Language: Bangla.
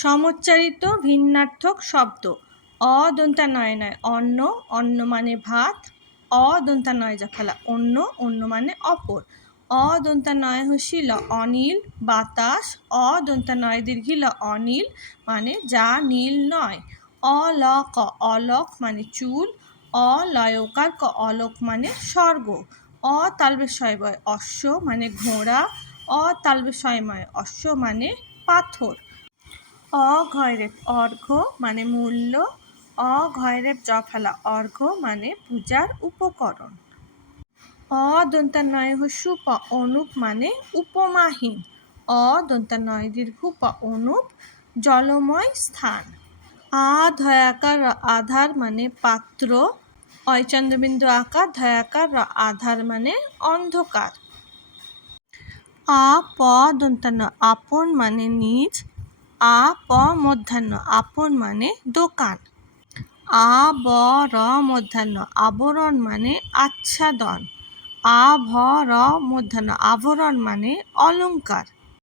সমচ্চারিত ভিন্নার্থক শব্দ। অদন্তা নয় নয় অন্ন অন্ন মানে ভাত অদন্তা নয় যা ফেলা অন্য অন্য মানে অপর। অদন্তা নয় হসিল অনিল, বাতাস অদন্তা নয় দীর্ঘিল অনিল মানে যা নীল নয়। অলক অলক মানে চুল অলয়কার ক অলক মানে স্বর্গ। অতালবে শয়বয় অশ্ব মানে ঘোড়া অতালবে শয়ময় অশ্ব মানে পাথর। অঘয়রেপ অর্ঘ মানে মূল্য অঘয়রেপ জ ফেলা অর্ঘ্য মানে পূজার উপকরণ। অদন্তানয় হস্যুপ অনুপ মানে উপমাহীন। অদন্তানয় দীর্ঘুপ অনুপ জলময় স্থান। আধয়াকার আধার মানে পাত্র। অয়চন্দ্রবিন্দু আকার ধয়াকার আধার মানে অন্ধকার। আ প দন্তান্ন আপন মানে নিজ। আ, প, মধ্যাহ্ন। আপন মানে দোকান। আ, ব, র, মধ্যাহ্ন। আবরণ মানে আচ্ছাদন। আ, ভ, র, মধ্যাহ্ন। আবরণ মানে অলংকার।